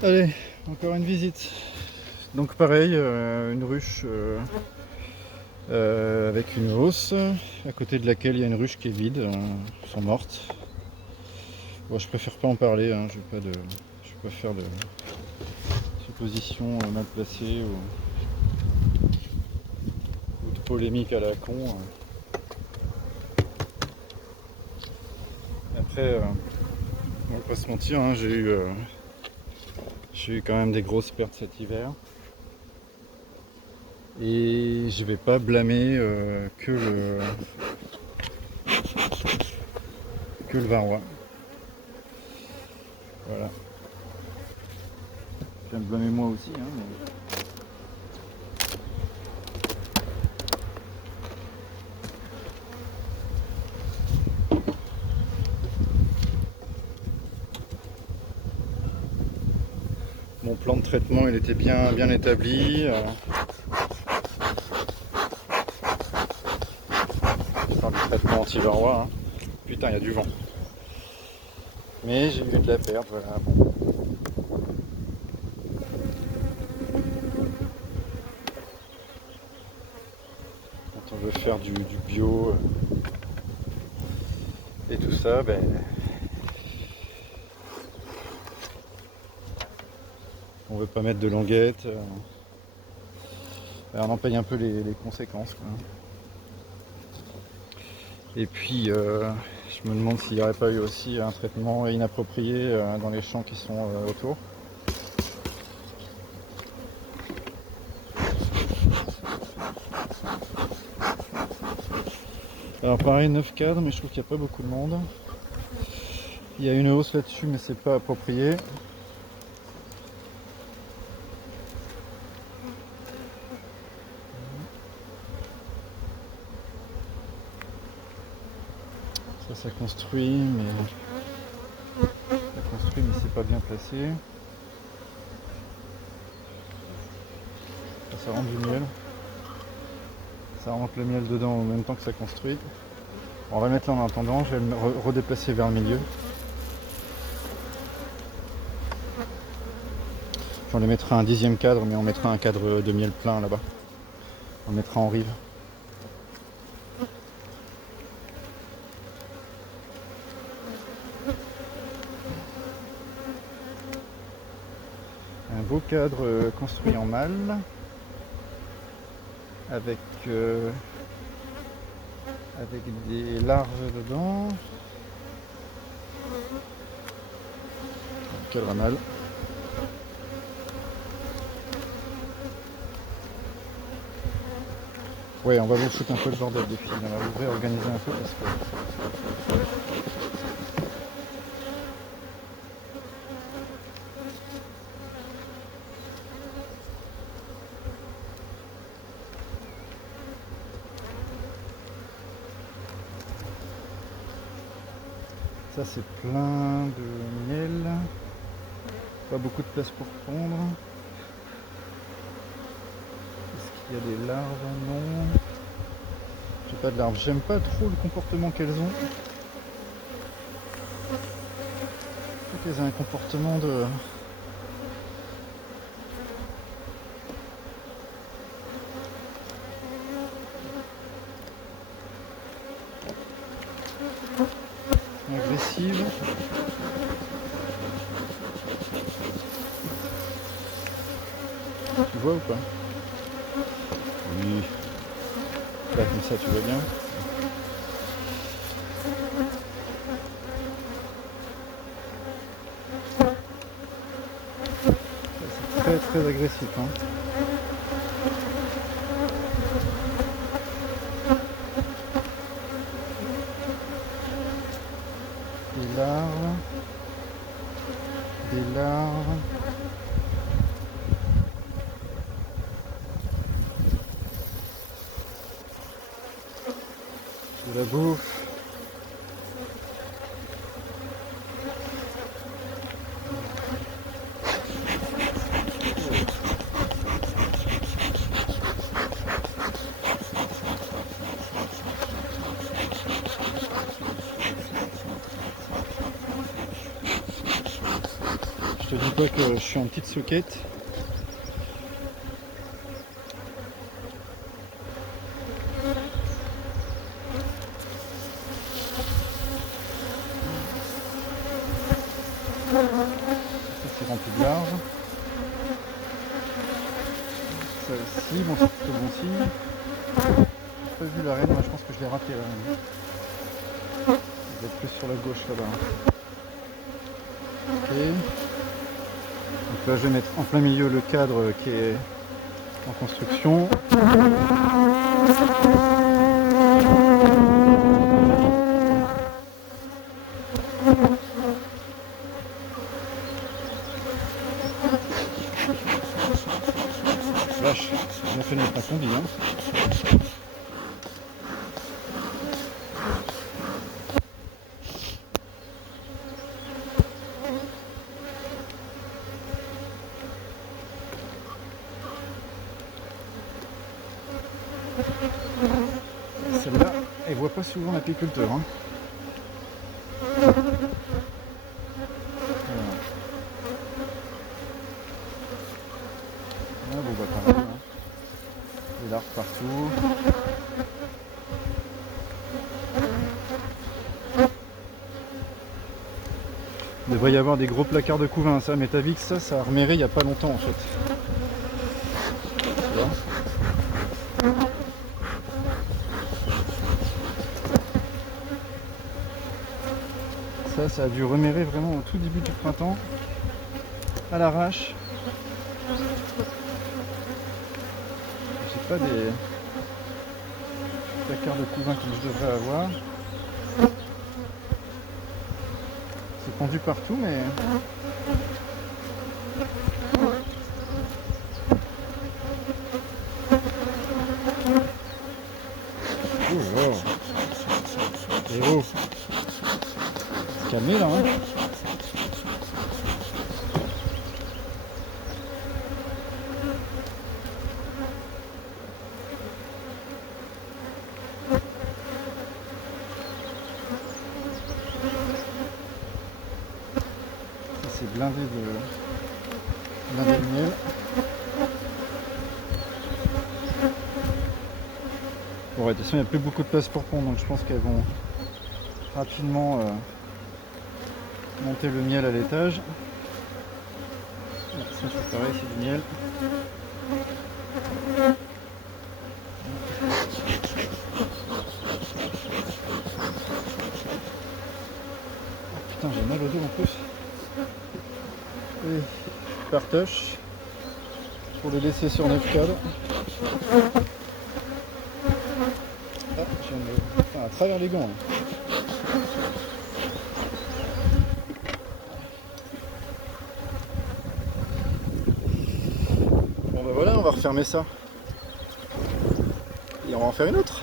Allez, encore une visite. Donc pareil, une ruche avec une hausse, à côté de laquelle il y a une ruche qui est vide, elles sont mortes. Bon, je préfère pas en parler, hein, je vais pas faire de suppositions mal placées ou de polémiques à la con. Après, on va pas se mentir, hein, j'ai eu quand même des grosses pertes cet hiver. Et je vais pas blâmer que le varroa. Voilà. Je vais me blâmer moi aussi, hein, mais... Mon plan de traitement il était bien établi. Je parle du traitement anti-varroa. Hein. Putain, il y a du vent. Mais j'ai eu de la perte, voilà. Bon. Quand on veut faire du bio et tout ça, ben, on veut pas mettre de languettes. On en paye un peu les conséquences. Quoi. Et puis, je me demande s'il n'y aurait pas eu aussi un traitement inapproprié dans les champs qui sont autour. Alors pareil, 9 cadres, mais je trouve qu'il n'y a pas beaucoup de monde. Il y a une hausse là-dessus, mais c'est pas approprié. Ça construit, mais c'est pas bien placé. Ça rentre du miel. Ça rentre le miel dedans en même temps que ça construit. On va mettre là en attendant, je vais me redéplacer vers le milieu. J'en mettrai un 10e cadre, mais on mettra un cadre de miel plein là-bas. On mettra en rive. Un beau cadre construit en malle avec des larves dedans. Un cadre à malle. Ouais, on va vous foutre un peu le bordel des filles. On va vous réorganiser un peu parce que... Ça c'est plein de miel. Pas beaucoup de place pour pondre. Est-ce qu'il y a des larves? Non. J'ai pas de larves. J'aime pas trop le comportement qu'elles ont. Je trouve qu'elles ont un comportement de... agressive. Tu vois ou pas? Oui. Là comme ça tu vois bien. C'est très agressif. Hein. Des larves. Des larves. De la bouffe. te dis pas que je suis en petite soquette. Ça c'est rempli de large. Ça aussi, bon c'est plutôt bon signe. J'ai pas vu la reine, moi je pense que je l'ai raté la reine. Elle doit être plus sur la gauche là-bas. Ok. Donc là je vais mettre en plein milieu le cadre qui est en construction. Vache, j'ai bien fait de mettre un combi hein. Celle-là, elle voit pas souvent l'apiculteur hein. Voilà. Ah, bon bah pareil hein. Des larves partout. Il devrait y avoir des gros placards de couvain, ça, mais t'as vu que ça a reméré il n'y a pas longtemps en fait. Tu vois ? Ça a dû remérer vraiment au tout début du printemps, à l'arrache. J'ai pas des placards de couvain comme je devrais avoir. C'est pendu partout, mais oh, wow. Et oh, c'est calmé là hein. C'est blindé de miel. Bon, ouais, de toute façon, il n'y a plus beaucoup de place pour pondre, donc je pense qu'elles vont rapidement monter le miel à l'étage. Ça, c'est pareil, c'est du miel. Oh, putain, j'ai mal au dos en plus. Et partage pour le laisser sur notre cadre. Ah, j'ai à travers les gants. Là. Bon bah voilà, on va refermer ça. Et on va en faire une autre.